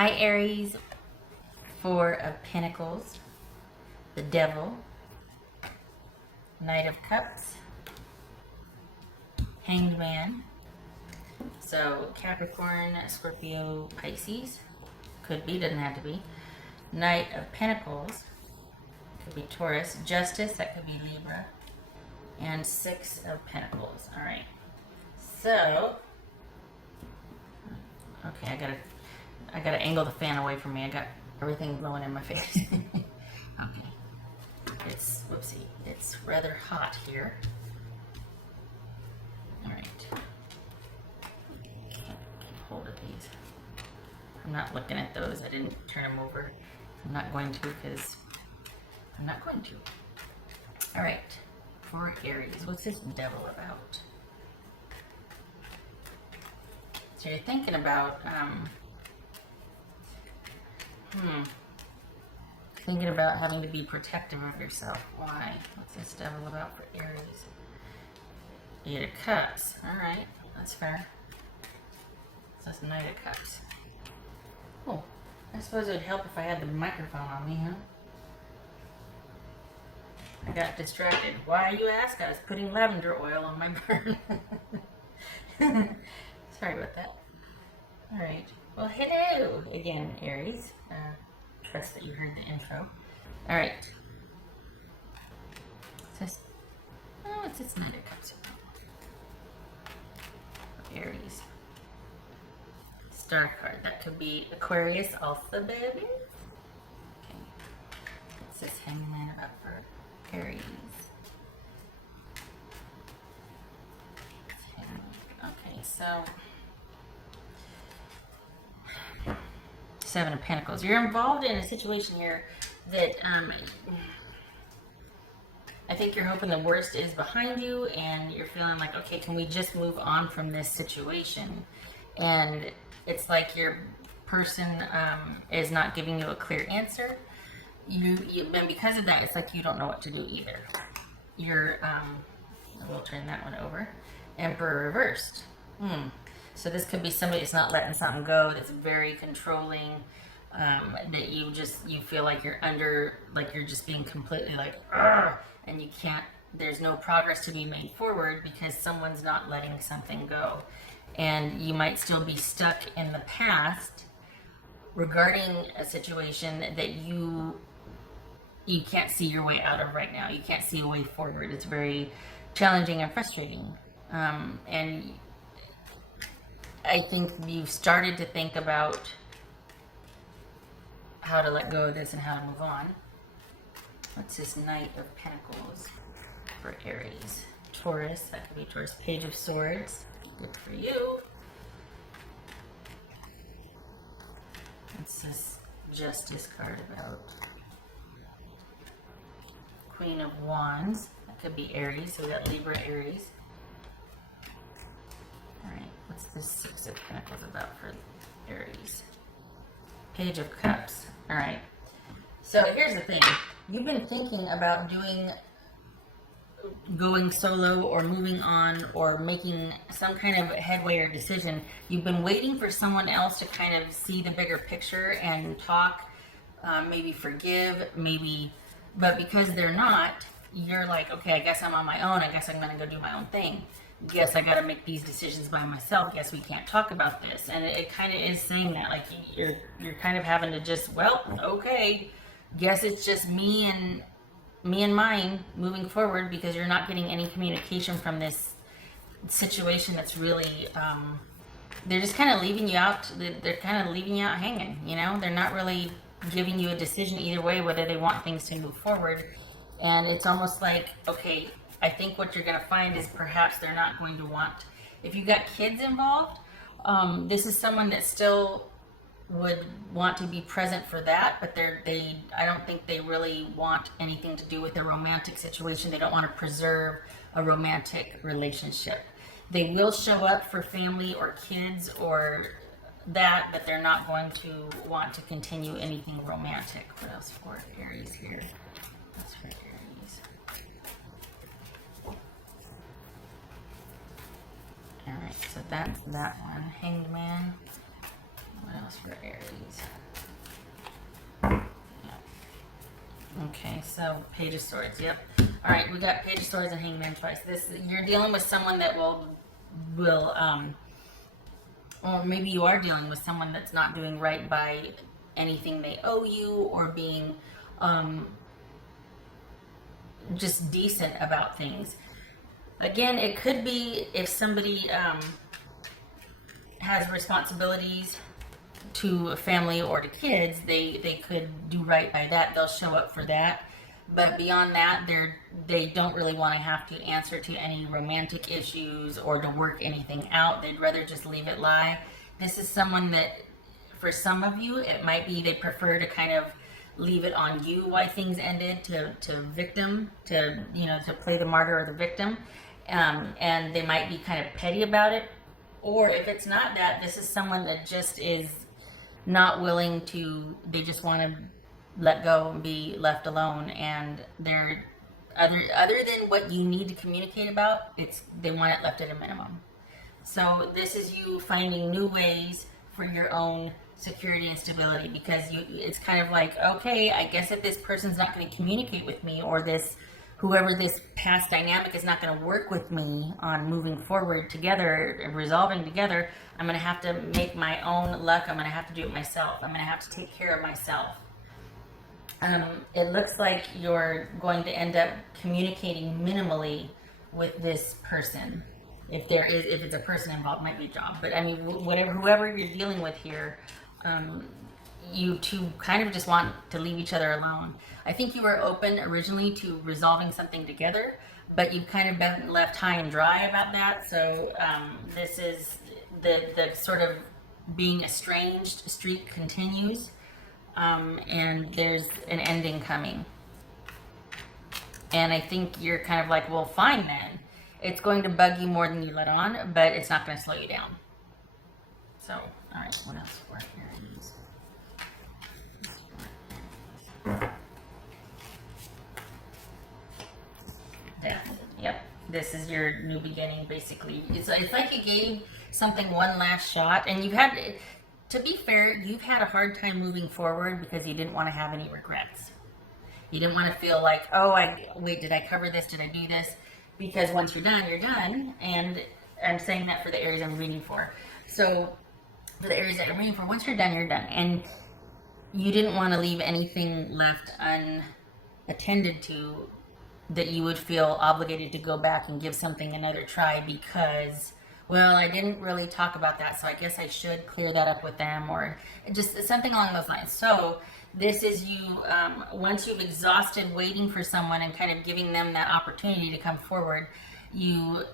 Hi Aries, Four of Pentacles, the Devil, Knight of Cups, Hanged Man. So Capricorn, Scorpio, Pisces, could be, doesn't have to be. Knight of Pentacles, could be Taurus. Justice, that could be Libra. And Six of Pentacles. All right. So, okay, I gotta angle the fan away from me. I got everything blowing in my face. Okay. Whoopsie. It's rather hot here. All right. Can't hold of these. I'm not looking at those. I didn't turn them over. I'm not going to because I'm not going to. All right. For Aries, what's this devil about? So you're thinking about, thinking about having to be protective of yourself. Why? What's this devil about for Aries? Eight of Cups. All right, that's fair. So that's Knight of Cups. Oh, I suppose it would help if I had the microphone on me, huh? I got distracted. Why, you ask? I was putting lavender oil on my burn. Sorry about that. All right. Well, hello again, Aries. Trust that you heard the intro. All right. What's this Knight of Cups about? Aries. Star card. That could be Aquarius also, baby. Okay. What's this Hanged Man about for Aries? Okay, so Seven of Pentacles. You're involved in a situation here that I think you're hoping the worst is behind you, and you're feeling like, okay, can we just move on from this situation? And it's like your person is not giving you a clear answer. And because of that, it's like you don't know what to do either. You're, we'll turn that one over. Emperor reversed. So this could be somebody that's not letting something go, that's very controlling, that you feel like you're under, like you're just being completely like, argh, and you can't, there's no progress to be made forward because someone's not letting something go. And you might still be stuck in the past regarding a situation that you can't see your way out of right now. You can't see a way forward. It's very challenging and frustrating. And I think you've started to think about how to let go of this and how to move on. What's this Knight of Pentacles for Aries? Taurus, that could be Taurus. Page of Swords, good for you. What's this Justice card about? Queen of Wands, that could be Aries, so we got Libra, Aries. Alright, what's this Six of Pentacles about for Aries? Page of Cups. Alright, so here's the thing. You've been thinking about going solo or moving on or making some kind of headway or decision. You've been waiting for someone else to kind of see the bigger picture and talk, maybe forgive, maybe, but because they're not, you're like, okay, I guess I'm on my own. I guess I'm going to go do my own thing. Guess I got to make these decisions by myself. Guess we can't talk about this. And it kind of is saying that, like, you're kind of having to just, well, okay, guess it's just me and mine moving forward, because you're not getting any communication from this situation that's really, they're just kind of leaving you out. They're kind of leaving you out hanging, you know? They're not really giving you a decision either way, whether they want things to move forward. And it's almost like, okay, I think what you're going to find is perhaps they're not going to want, if you got kids involved, this is someone that still would want to be present for that, but I don't think they really want anything to do with a romantic situation. They don't want to preserve a romantic relationship. They will show up for family or kids or that, but they're not going to want to continue anything romantic. What else for Aries here? That's for Aries. Alright, so that's that one. Hanged Man. What else for Aries? Okay, so Page of Swords, yep. All right, we got Page of Swords and Hangman twice. You're dealing with someone that will or maybe you are dealing with someone that's not doing right by anything they owe you, or being just decent about things. Again, it could be if somebody has responsibilities to a family or to kids, they could do right by that. They'll show up for that. But beyond that, they don't really want to have to answer to any romantic issues or to work anything out. They'd rather just leave it lie. This is someone that, for some of you, it might be they prefer to kind of leave it on you why things ended, to victim, to play the martyr or the victim, and they might be kind of petty about it. Or if it's not that, this is someone that just is not willing to, they just want to let go and be left alone, and they're other than what you need to communicate about, they want it left at a minimum. So this is you finding new ways for your own security and stability, because it's kind of like, okay, I guess if this person's not going to communicate with me, or whoever this past dynamic is not going to work with me on moving forward together, resolving together, I'm going to have to make my own luck. I'm going to have to do it myself. I'm going to have to take care of myself. It looks like you're going to end up communicating minimally with this person. If it's a person involved, it might be a job. But I mean, whoever you're dealing with here, you two kind of just want to leave each other alone. I think you were open originally to resolving something together, but you've kind of been left high and dry about that. So this is the sort of being estranged streak continues, and there's an ending coming. And I think you're kind of like, well, fine then. It's going to bug you more than you let on, but it's not going to slow you down. So, all right, what else for Aries? Death. Yep. This is your new beginning, basically. It's like you gave something one last shot, and to be fair, you've had a hard time moving forward because you didn't want to have any regrets. You didn't want to feel like, oh, wait, did I cover this? Did I do this? Because once you're done, you're done. And I'm saying that for the Aries I'm reading for. So for the Aries that I'm reading for, once you're done, you're done. And you didn't want to leave anything left unattended to that you would feel obligated to go back and give something another try because, well, I didn't really talk about that, so I guess I should clear that up with them, or just something along those lines. So this is you, once you've exhausted waiting for someone and kind of giving them that opportunity to come forward, you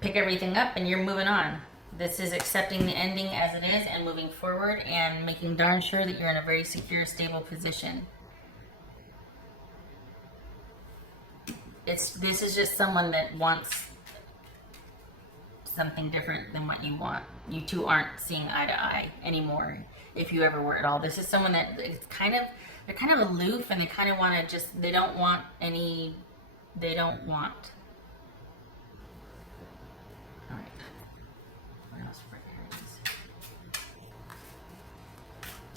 pick everything up and you're moving on. This is accepting the ending as it is and moving forward and making darn sure that you're in a very secure, stable position. This is just someone that wants something different than what you want. You two aren't seeing eye to eye anymore, if you ever were at all. This is someone that is they're kind of aloof, and they kind of want to they don't want. All right. What else for Aries?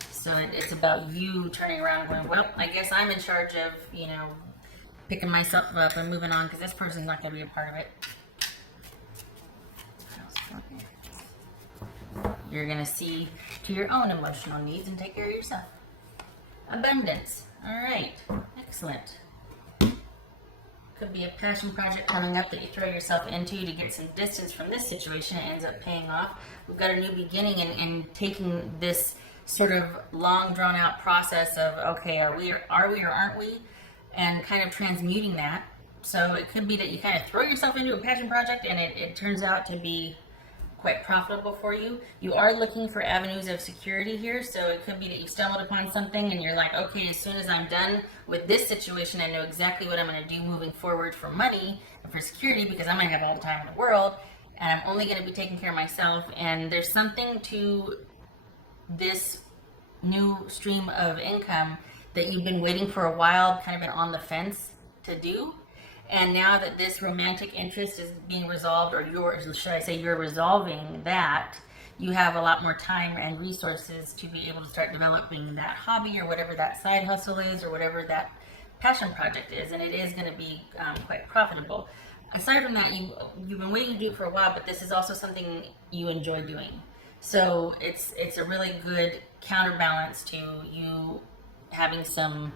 So it's about you turning around and going, well, I guess I'm in charge of, picking myself up and moving on, because this person's not going to be a part of it. You're going to see to your own emotional needs and take care of yourself. Abundance. All right. Excellent. Could be a passion project coming up that you throw yourself into to get some distance from this situation. It ends up paying off. We've got a new beginning and taking this sort of long drawn out process of, okay, are we or aren't we? And kind of transmuting that. So it could be that you kind of throw yourself into a passion project and it turns out to be quite profitable for you. You are looking for avenues of security here, so it could be that you stumbled upon something and you're like, okay, as soon as I'm done with this situation, I know exactly what I'm going to do moving forward for money and for security, because I'm going to have all the time in the world and I'm only going to be taking care of myself. And there's something to this new stream of income that you've been waiting for a while, kind of been on the fence to do. And now that this romantic interest is being resolved, or you're resolving that, you have a lot more time and resources to be able to start developing that hobby or whatever that side hustle is, or whatever that passion project is, and it is going to be quite profitable. Aside from that, you've been waiting to do it for a while, but this is also something you enjoy doing. So it's a really good counterbalance to you having some,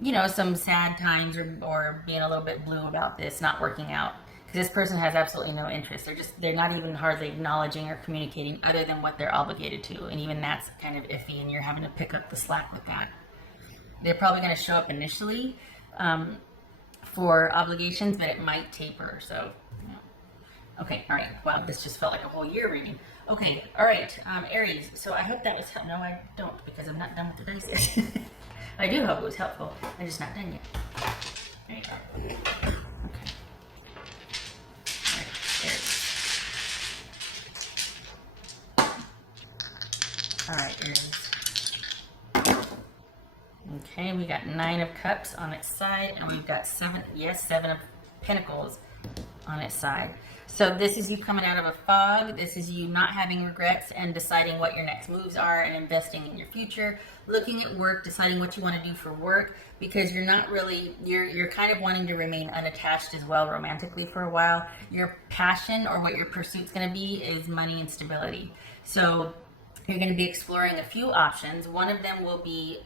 you know, some sad times, or being a little bit blue about this not working out. Because this person has absolutely no interest. They're not even hardly acknowledging or communicating other than what they're obligated to. And even that's kind of iffy, and you're having to pick up the slack with that. They're probably going to show up initially for obligations, but it might taper. So, yeah. Okay, all right. Wow, this just felt like a whole year reading. Okay, all right, Aries. So I hope that was helpful. No, I don't, because I'm not done with the dice yet. I do hope it was helpful. I'm just not done yet. There you go. Okay. All right, Aries. All right, Aries. Okay, we got 9 of Cups on its side, and we've got 7 of Pentacles on its side. So this is you coming out of a fog. This is you not having regrets and deciding what your next moves are and investing in your future. Looking at work, deciding what you want to do for work, because you're not really, you're kind of wanting to remain unattached as well romantically for a while. Your passion, or what your pursuit's going to be, is money and stability. So you're going to be exploring a few options. One of them will be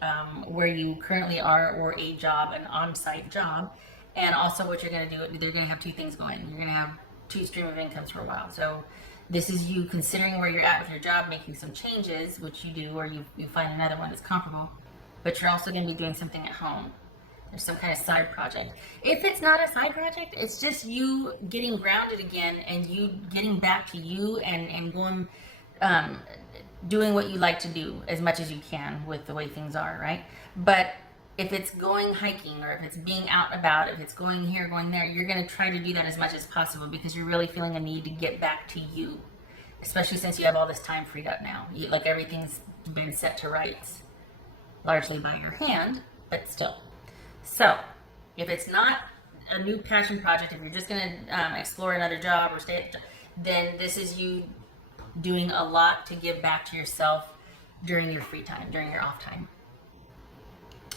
where you currently are, or a job, an on-site job. And also what you're going to do, they're going to have 2 things going. You're going to have 2 stream of incomes for a while. So this is you considering where you're at with your job, making some changes, which you do, or you find another one that's comparable. But you're also going to be doing something at home. There's some kind of side project. If it's not a side project, it's just you getting grounded again, and you getting back to you, and going, doing what you like to do as much as you can with the way things are, right? But if it's going hiking, or if it's being out and about, if it's going here, going there, you're going to try to do that as much as possible, because you're really feeling a need to get back to you, especially since you have all this time freed up now. Like everything's been set to rights, largely by your hand, but still. So if it's not a new passion project, if you're just going to explore another job or stay at, then this is you doing a lot to give back to yourself during your free time, during your off time.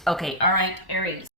Okay, all right, Aries.